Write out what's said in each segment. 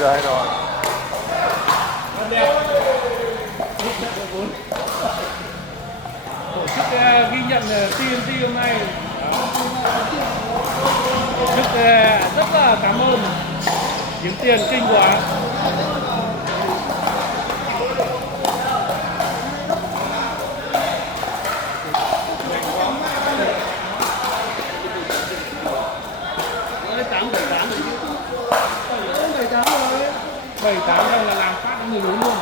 rồi, rồi. Tổ chức ghi nhận TNT hôm nay. Đức rất là cảm ơn. Kiếm tiền kinh quá. Bảy tám đồng là làm phát người lớn luôn.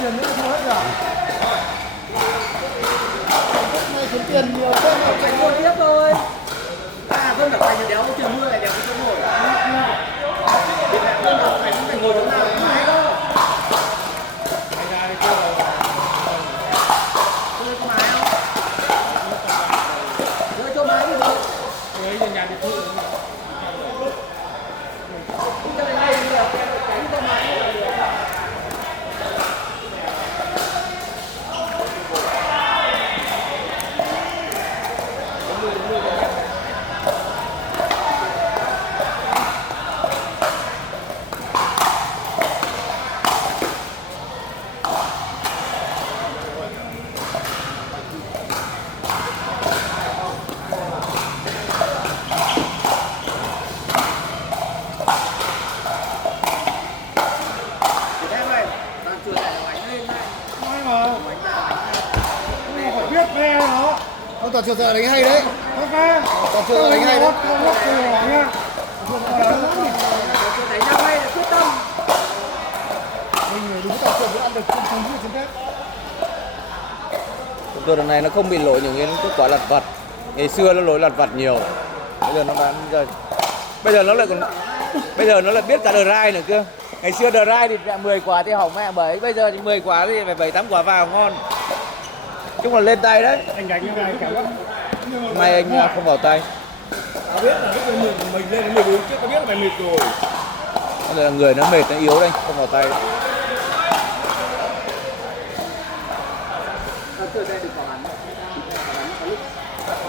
Tiền nữa thôi hết rồi. Kiếm tiền nhiều hơn là phải mua tiếp thôi. Hơn cả phải đéo có tiền mua này đéo có chỗ ngồi. Thì lại hơn cả phải ngồi chỗ nào cũng máy đâu. Tôi có máy không? Tôi cho máy đi được. Đấy là nhà biệt thự. Cái này hay là cái cho máy là được. Ông toàn chuột giờ đánh hay đấy. Toàn chuột giờ đánh hay đấy. Đánh nhau hay là quyết tâm. Mình đúng toàn chuột vẫn ăn được không như chúng ta. Chuột lần này nó không bị lỗi những cái quả lặt vặt. Ngày xưa nó lỗi lặt vặt nhiều. Bây giờ nó bán bây giờ nó lại còn biết cả dry nữa cơ. Ngày xưa dry thì 10 quả thì hỏng mẹ bấy, bây giờ thì 10 quả thì phải 7 8 quả vào ngon. Chung là lên tay đấy. Anh đánh như này cả lắm. May anh không vào tay. Tao biết là lúc mình lên đến 14 trước tao biết là mày mệt rồi. Bây giờ người nó mệt, nó yếu đây, không vào tay.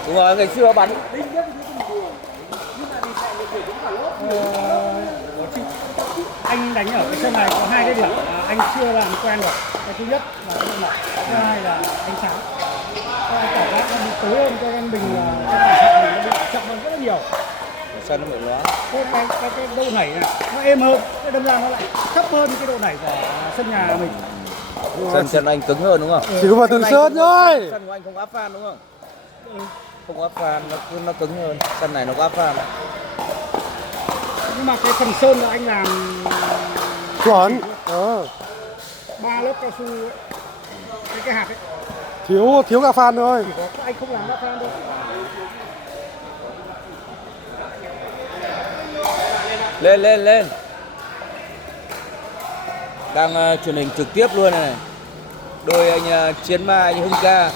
Đúng rồi, ngày xưa bắn. Anh đánh ở cái sân này có hai cái điểm anh chưa làm quen được. Cái thứ nhất là cái mặt, thứ hai là ánh sáng. Anh cảm giác nó bị tối hơn cho nên mình nó bị chậm hơn rất là nhiều. Sân nó bị loá. Cái độ nảy này nó êm hơn, cái đâm ra nó lại thấp hơn cái độ nảy của sân nhà mình. Sân anh cứng hơn đúng không? Chỉ có vào Từ Sơn thôi. Sân của anh không áp phan đúng không? Không áp phan, nó cứng hơn. Sân này nó có áp phan. Nhưng mà cái phần sơn là anh làm Chuẩn. 3 lớp cao su ấy. Cái hạt ấy. Thiếu gà phan thôi. Chỉ có anh không làm gà phan thôi. Lên. Đang truyền hình trực tiếp luôn này. Đôi anh Chiến Ma, anh Hưng Ca.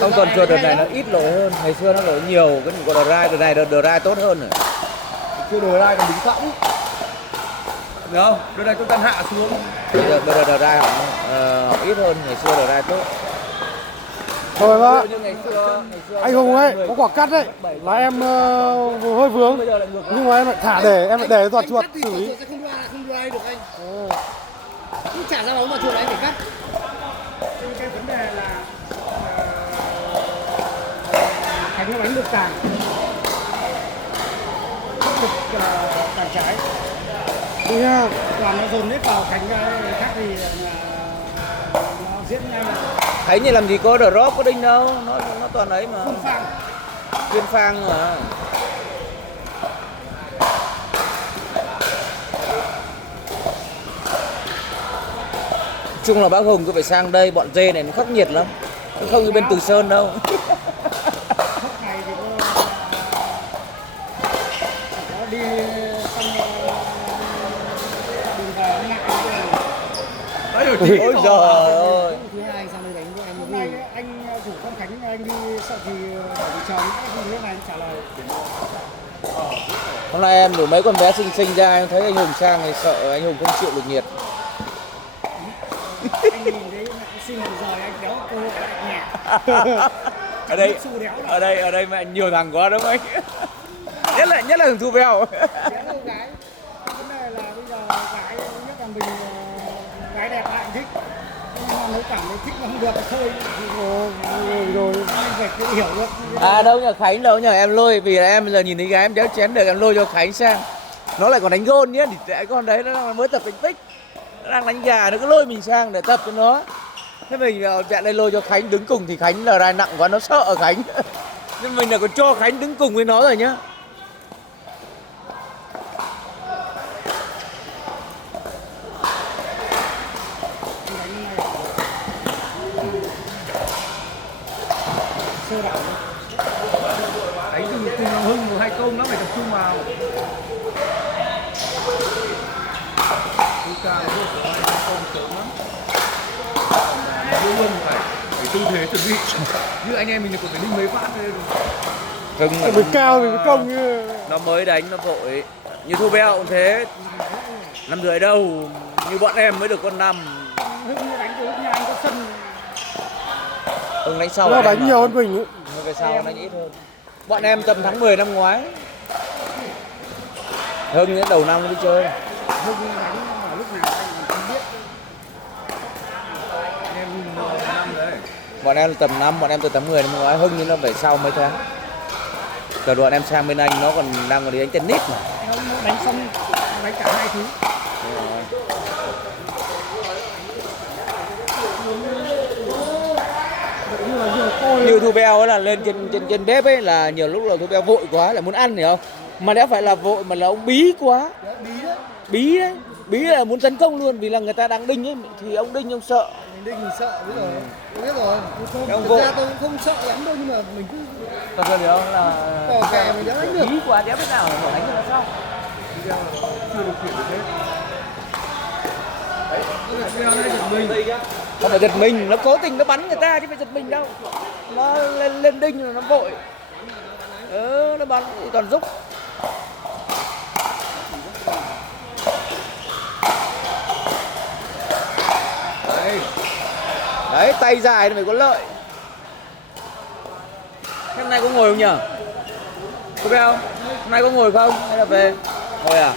Không, còn chuột đợt này nó ít lỗi hơn, ngày xưa nó lỗi nhiều, cái còn đợt này tốt hơn rồi. Chưa đồ lại còn đứng sõng. Được không? Đợt này tôi cần hạ xuống. Bây giờ đợt rai ít hơn, ngày xưa đợt rai tốt. Thôi bác. Như ngày xưa Anh Hùng ấy, có quả cắt đấy. Là em hơi vướng. Nhưng mà em lại thả em lại để toàn chuột xử lý. Không dry được anh. Cứ chả ra bóng mà chuột anh phải cắt. Cái vấn đề là Khánh nó đánh được càng càng trái. Đi nha. Toàn nó dồn hết vào Khánh cái khác thì nó diễn nhanh. Thấy như làm gì có drop có đinh đâu, nó toàn ấy mà. Không phang. Chuyên phang mà. Chung là bác Hùng cứ phải sang đây, bọn dê này nó khắc nghiệt lắm. Không như bên Từ Sơn đâu. Này thì có đi xong đường về ngại Ôi giời ơi. Thứ hai sang đây đánh với em hôm nay anh rủ con Khánh anh đi sợ thì để đi chờ những cái gì thế này trả lời. Hôm nay em rủ mấy con bé xinh xinh ra, em thấy anh Hùng sang thì sợ anh Hùng không chịu được nhiệt. Anh nhìn thấy mẹ sinh rồi anh béo cơ hội lại nhẹ. Ở đây mẹ nhiều thằng quá đúng không anh? nhất là thằng Thu Beo. Béo đâu gái. Vấn đề là bây giờ gái nhất là mình gái đẹp lại thích. Nhưng mà nếu cảm thấy thích mà không được thì thôi rồi anh phải cứ hiểu được. À đâu nhờ Khánh đâu nhờ em lôi, vì là em bây giờ nhìn thấy gái em đéo chén được, em lôi cho Khánh sang. Nó lại còn đánh gôn nhá, thì cái con đấy nó đang mới tập đánh tích, nó đang đánh gà, nó cứ lôi mình sang để tập cho nó. Thế mình chạy đây lôi cho Khánh đứng cùng thì Khánh là rai nặng quá, nó sợ Khánh. Nhưng mình là còn cho Khánh đứng cùng với nó rồi nhá. Sơ đẳng. Đánh cùng làm Hưng một hai công nó phải tập trung vào. Luca nó vô của hai công sớm lắm. Vô luôn phải tư thế chuẩn bị. Như anh em mình còn phải ninh mấy phát đây rồi. Hưng Mình cao thì cái công như nó mới đánh nó vội. Như Thu Beo cũng thế. 5 rưỡi đâu, như bọn em mới được con 5. Hưng đánh từ lúc nhà anh có sân. Hưng đánh sau. Nó đánh nhiều hơn mình ấy. Nhưng về sau nó ít hơn. Bọn em tầm tháng 10 năm ngoái. Hưng đến đầu năm đi chơi. Hưng đánh mà lúc nào anh không biết. Em năm đấy. Bọn em tầm năm, bọn em từ tháng 10 năm ngoái. Hưng thì nó phải sau mấy tháng. Rồi bọn em sang bên anh nó còn đang còn đi đánh tennis mà. Nó đánh xong đánh cả hai thứ. Như Thu Beo ấy là lên trên bếp ấy là nhiều lúc là Thu Beo vội quá là muốn ăn hiểu không? Mà đéo phải là vội mà là ông bí quá. Bí đấy. Bí là muốn tấn công luôn vì là người ta đang đinh ấy thì ông đinh ông sợ. Mình đinh mình sợ biết rồi. Tôi biết rồi. Ông Thực vội. ra tôi cũng không sợ lắm đâu nhưng mà mình cứ Thật sự hiểu không là cò kè mình đéo đánh được. bí quá đéo biết nào mà đánh cho nó xong. Chưa được chuyển được hết. Đấy, Luca nó giật mình. Không phải giật mình, nó cố tình nó bắn người ta chứ phải giật mình đâu. Nó lên đinh là nó vội. Nó bắn toàn rúc. Đấy, tay dài thì phải có lợi. Thế hôm nay có ngồi không nhỉ? Có biết không? Hôm nay có ngồi không? Hay là về? Ngồi à?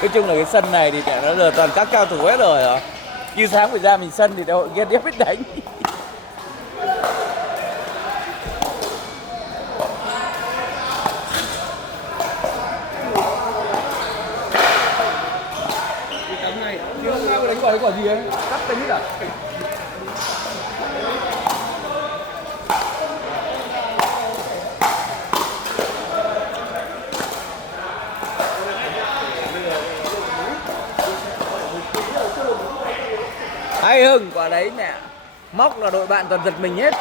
Nói chung là cái sân này thì nó giờ toàn các cao thủ hết rồi hả? Như sáng phải ra mình sân thì đội kia đéo biết đánh. Đánh quả gì ấy? Cắt tennis à? Hay Hưng, quả đấy mẹ móc là đội bạn toàn giật mình hết.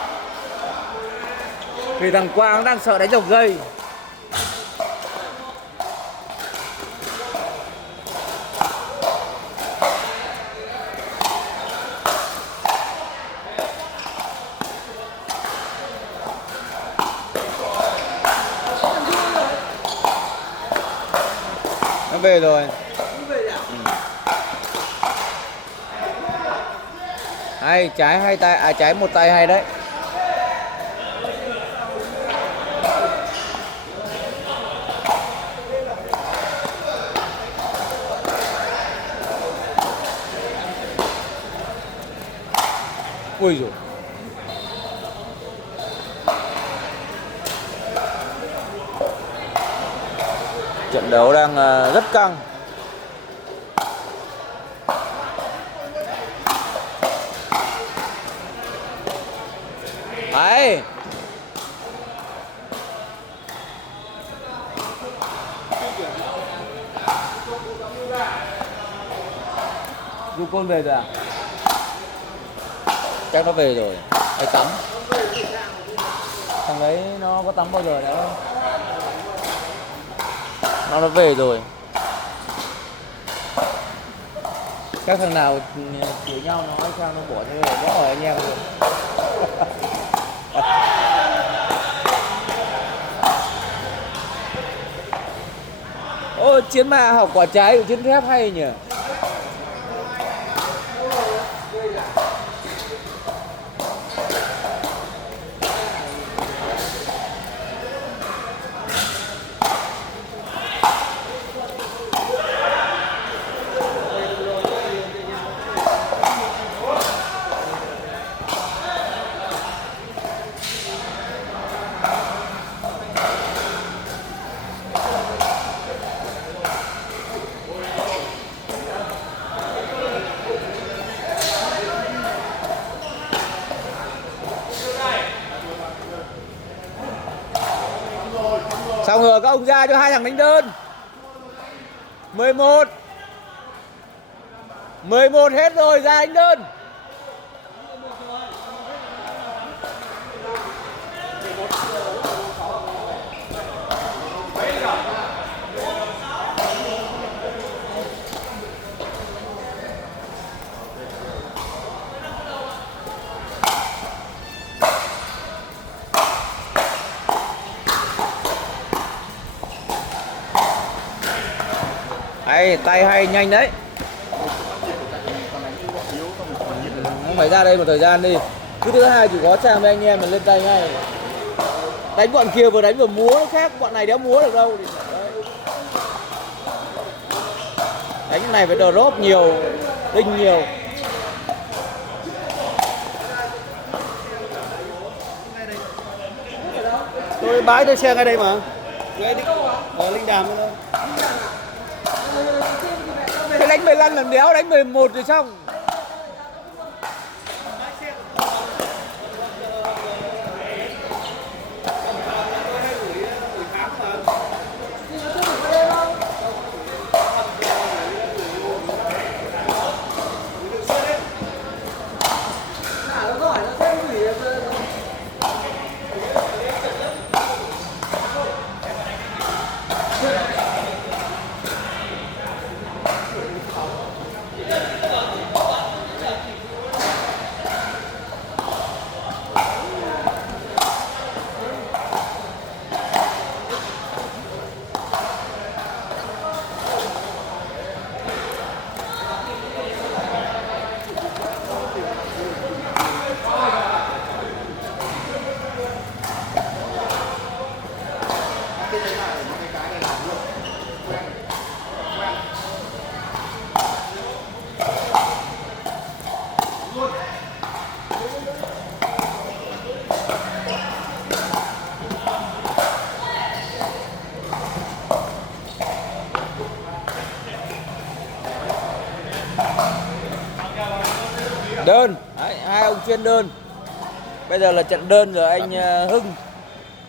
Vì thằng Quang đang sợ đánh dọc dây. Nó về rồi. Hay, trái hai tay, à trái một tay hay đấy. Ui dồi. Trận đấu đang rất căng. Đấy. Du Côn về rồi à? Chắc nó về rồi. Hay tắm. Thằng đấy nó có tắm bao giờ đâu. Nó về rồi. Các thằng nào chửi nhau nói sao nó bỏ thế rồi, bỏ hỏi anh em rồi. Ô, chiến ma học quả trái của chiến thép hay nhỉ. Xong rồi các ông ra cho hai thằng đánh đơn. 11 11 hết rồi, ra đánh đơn. Hay, tay hay nhanh đấy. Không phải ra đây một thời gian đi. Cứ thứ hai chỉ có sang với anh em mình lên tay ngay. Đánh bọn kia vừa đánh vừa múa nó khác, bọn này đéo múa được đâu. Đấy. Đánh cái này phải drop nhiều, đinh nhiều. Tôi bãi tôi xe ngay đây mà. Ở Linh Đàm thôi. Thế đánh 15 làm đéo, đánh 11 rồi xong. Đơn. Đấy, hai ông chuyên đơn. Bây giờ là trận đơn rồi anh Hưng.